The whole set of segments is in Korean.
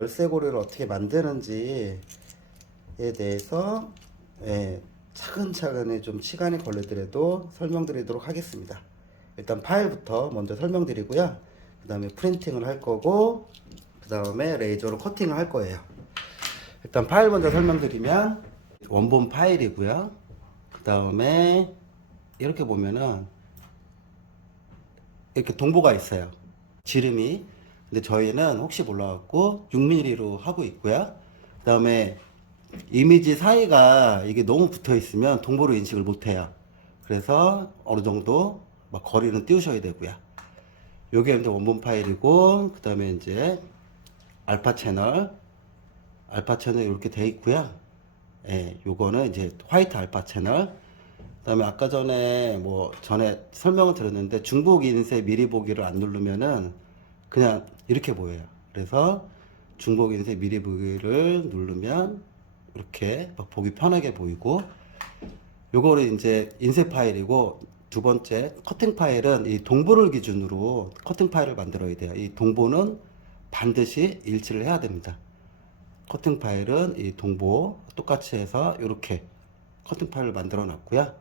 열쇠고리를 어떻게 만드는지에 대해서 예, 차근차근히 좀 시간이 걸리더라도 설명드리도록 하겠습니다. 일단 파일부터 먼저 설명드리고요. 그 다음에 프린팅을 할 거고 그 다음에 레이저로 커팅을 할 거예요. 일단 파일 먼저 설명드리면 원본 파일이고요. 그 다음에 이렇게 보면은 이렇게 동보가 있어요. 지름이. 근데 저희는 혹시 몰라갖고 6mm로 하고 있고요. 그 다음에 이미지 사이가 이게 너무 붙어 있으면 동보로 인식을 못 해요. 그래서 어느 정도 막 거리는 띄우셔야 되고요. 요게 이제 원본 파일이고, 그 다음에 이제 알파 채널, 알파 채널 이렇게 돼 있고요. 예, 요거는 이제 화이트 알파 채널. 그 다음에 아까 전에 뭐 전에 설명을 드렸는데 중복 인쇄 미리 보기를 안 누르면은 그냥 이렇게 보여요. 그래서 중복 인쇄 미리 보기를 누르면 이렇게 막 보기 편하게 보이고 요거를 이제 인쇄 파일이고 두 번째 커팅 파일은 이 동보를 기준으로 커팅 파일을 만들어야 돼요. 이 동보는 반드시 일치를 해야 됩니다. 커팅 파일은 이 동보 똑같이 해서 이렇게 커팅 파일을 만들어 놨고요.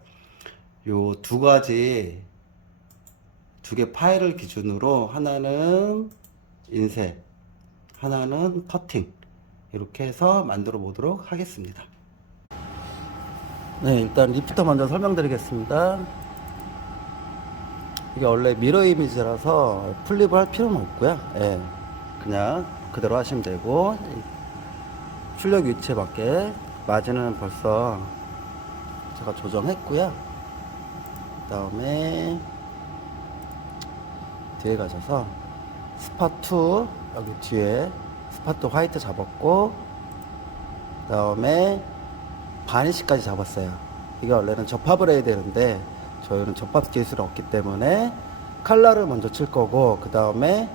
요 두 가지 두 개 파일을 기준으로 하나는 인쇄, 하나는 커팅 이렇게 해서 만들어 보도록 하겠습니다. 네, 일단 리프터 먼저 설명드리겠습니다. 이게 원래 미러 이미지라서 플립을 할 필요는 없고요. 예, 그냥 그대로 하시면 되고 출력 위치에 맞게 마진은 벌써 제가 조정했고요. 그 다음에 뒤에 가셔서 스파2 여기 뒤에 스파2 화이트 잡았고 그 다음에 바니시까지 잡았어요. 이게 원래는 접합을 해야 되는데 저희는 접합 기술이 없기 때문에 칼라를 먼저 칠 거고 그 다음에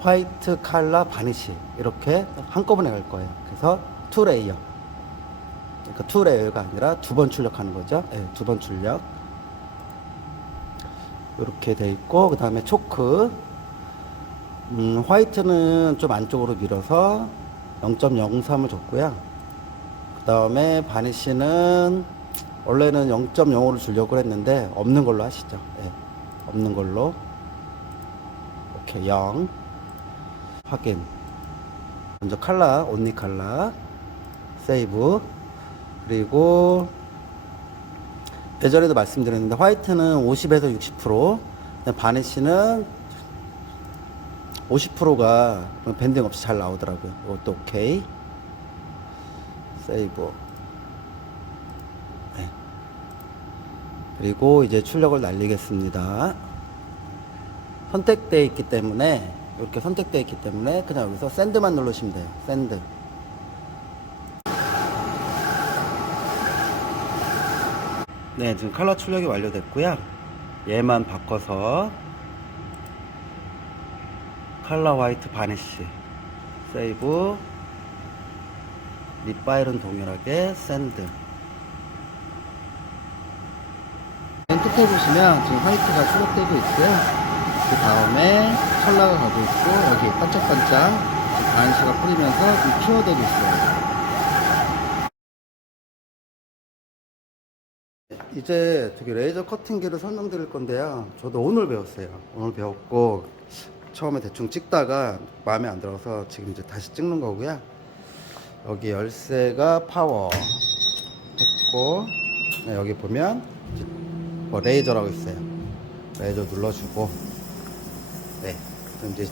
화이트 칼라 바니시 이렇게 한꺼번에 갈 거예요. 그래서 투 레이어. 그러니까 투 레이어가 아니라 두 번 출력하는 거죠. 네, 두번 출력. 이렇게 돼 있고 그 다음에 초크. 음, 화이트는 좀 안쪽으로 밀어서 0.03을 줬고요. 그 다음에 바니쉬는 원래는 0.05를 주려고 했는데 없는 걸로 하시죠. 예, 없는 걸로. 오케이 0 확인. 먼저 칼라 온리 칼라 세이브 그리고 예전에도 말씀드렸는데 화이트는 50에서 60% 바니쉬는 50%가 밴딩 없이 잘 나오더라고요. 이것도 오케이. 세이브. 네. 그리고 이제 출력을 날리겠습니다. 선택되어 있기 때문에 이렇게 선택되어 있기 때문에 그냥 여기서 샌드만 누르시면 돼요. 샌드. 네, 지금 컬러 출력이 완료됐고요. 얘만 바꿔서 컬러 화이트 바니쉬 세이브 립바일은 동일하게 샌드. 맨 끝에 보시면 지금 화이트가 출력되고 있고요. 그 다음에 컬러가 가고 있고 여기 반짝반짝 바니쉬가 뿌리면서 좀 퓨어되고 있어요 이제 저기 레이저 커팅기를 설명드릴 건데요 저도 오늘 배웠어요 오늘 배웠고 처음에 대충 찍다가 마음에 안 들어서 지금 이제 다시 찍는 거고요. 여기 열쇠가 파워 했고 네, 여기 보면 뭐 레이저라고 있어요. 레이저 눌러주고 네 이제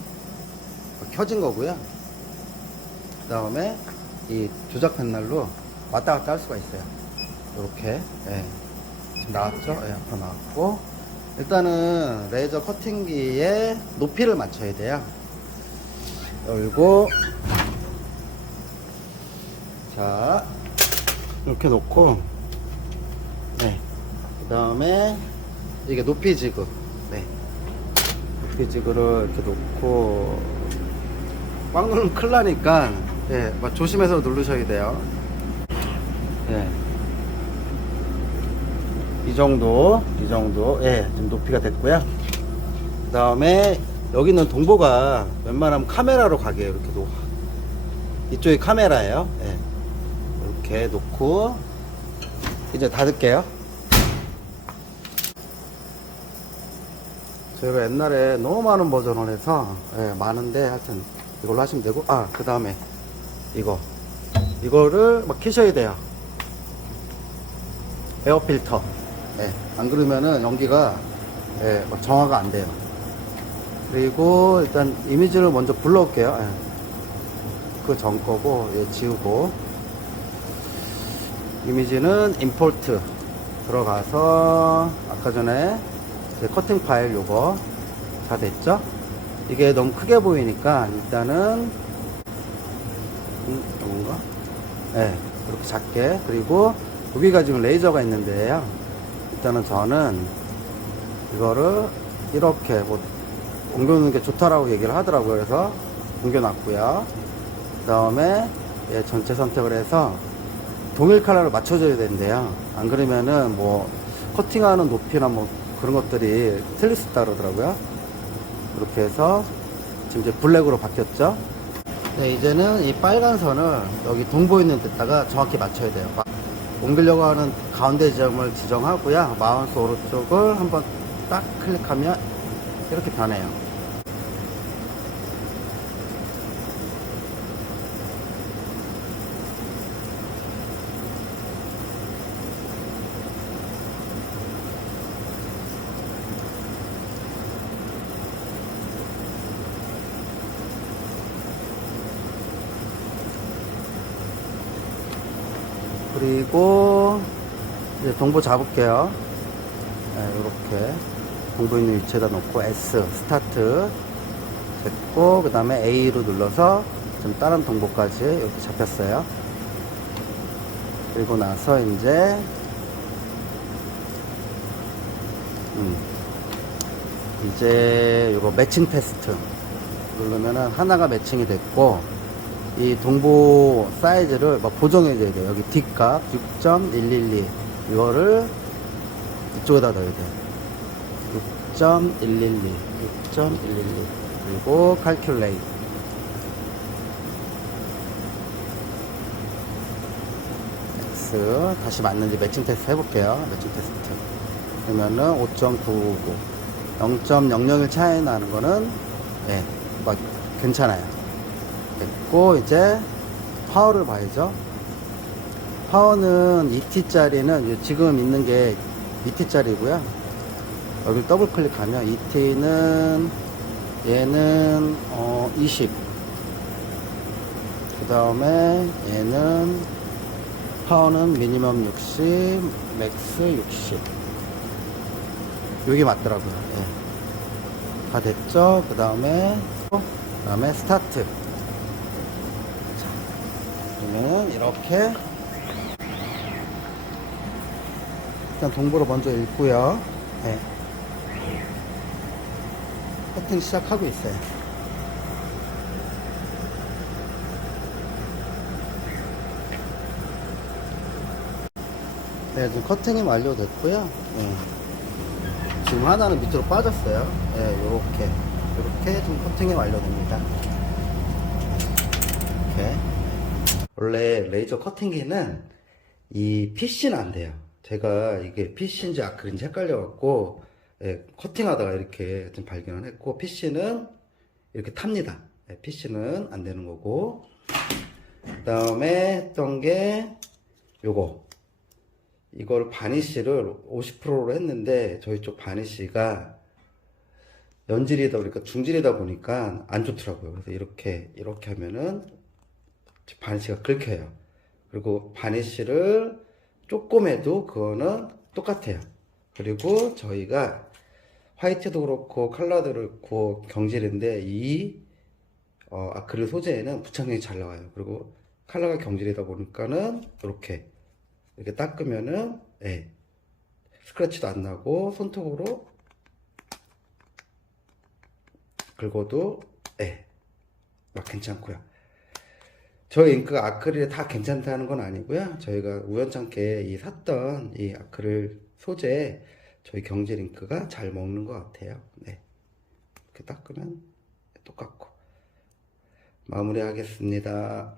켜진 거고요. 그 다음에 이 조작 패널로 왔다 갔다 할 수가 있어요. 이렇게 네. 지금 나왔죠? 네, 앞으로 나왔고 일단은 레이저 커팅기의 높이를 맞춰야 돼요. 열고 자 이렇게 놓고 네. 그 다음에 이게 높이 지그 네. 높이 지그를 이렇게 놓고 꽉 누르면 큰일 나니까 예, 막 조심해서 누르셔야 돼요. 예. 이 정도, 이 정도, 예, 좀 높이가 됐고요. 그 다음에 여기는 동보가 웬만하면 카메라로 가게 이렇게 놓, 이쪽이 카메라예요. 예. 이렇게 놓고 이제 닫을게요. 저희가 옛날에 너무 많은 버전을 해서 예, 많은데 하여튼 이걸로 하시면 되고 아 그 다음에 이거 이거를 막 키셔야 돼요. 에어 필터. 예, 안 그러면은 연기가 예, 막 정화가 안 돼요. 그리고 일단 이미지를 먼저 불러올게요. 예. 그전 거고 예, 지우고 이미지는 임포트 들어가서 아까 전에 제 커팅 파일 요거 다 됐죠? 이게 너무 크게 보이니까 일단은 음, 이건가? 네, 이렇게 작게 그리고 여기가 지금 레이저가 있는데요. 일단은 저는 이거를 이렇게 뭐 옮겨놓는 게 좋다라고 얘기를 하더라고요. 그래서 옮겨놨고요. 그 다음에 예, 전체 선택을 해서 동일 컬러를 맞춰줘야 된대요. 안 그러면은 뭐 커팅하는 높이나 뭐 그런 것들이 틀릴 수 있다 그러더라고요. 이렇게 해서 지금 이제 블랙으로 바뀌었죠. 네, 이제는 이 빨간 선을 여기 동보 있는 데다가 정확히 맞춰야 돼요. 마- 옮기려고 하는 가운데 지점을 지정하고요. 마우스 오른쪽을 한번 딱 클릭하면 이렇게 변해요. 그리고 이제 동보 잡을게요. 네, 이렇게 동보 있는 위치에다 놓고 S 스타트 됐고 그 다음에 A로 눌러서 지금 다른 동보까지 이렇게 잡혔어요. 그리고 나서 이제 음, 이제 이거 매칭 테스트 누르면은 하나가 매칭이 됐고 이 동보 사이즈를 막 보정해 줘야 돼요. 여기 D값 6.112 이거를 이쪽에다 넣어야 돼요. 6.112 6.112 그리고 calculate X 다시 맞는지 매칭 테스트 해볼게요. 매칭 테스트 그러면은 5.999 0.001 차이 나는 거는 예, 막 괜찮아요. 됐고 이제 파워를 봐야죠 파워는 2T짜리는 지금 있는 게 2T짜리고요 여기 더블 클릭하면 2T는 얘는 어 20. 그 다음에 얘는 파워는 미니멈 60, 맥스 60. 여기 맞더라고요. 예. 다 됐죠? 그 다음에 그 다음에 스타트. 그러면 이렇게 일단 동보를 먼저 읽고요. 네. 커팅 시작하고 있어요. 네, 지금 커팅이 완료됐고요. 네. 지금 하나는 밑으로 빠졌어요. 네, 요렇게. 요렇게 지금 커팅이 완료됩니다. 이렇게. 원래 레이저 커팅기는 이 PC는 안 돼요. 제가 이게 PC인지 아크릴인지 헷갈려갖고 예, 커팅하다가 이렇게 좀 발견을 했고 PC는 이렇게 탑니다. PC는 안 되는 거고 그 다음에 했던 게 요거 이걸 바니쉬를 50%로 했는데 저희 쪽 바니쉬가 연질이다 보니까 중질이다 보니까 안 좋더라고요. 그래서 이렇게 이렇게 하면은 바니쉬가 긁혀요. 그리고 바니쉬를 조금 해도 그거는 똑같아요. 그리고 저희가 화이트도 그렇고 컬러도 그렇고 경질인데 이 어, 아크릴 소재에는 부착력이 잘 나와요. 그리고 컬러가 경질이다 보니까는 이렇게 이렇게 닦으면은 예, 스크래치도 안 나고 손톱으로 긁어도 예, 막 괜찮고요. 저희 잉크가 아크릴이 다 괜찮다는 건 아니고요. 저희가 우연찮게 이 샀던 이 아크릴 소재 저희 경질 잉크가 잘 먹는 것 같아요. 네. 이렇게 닦으면 똑같고 마무리하겠습니다.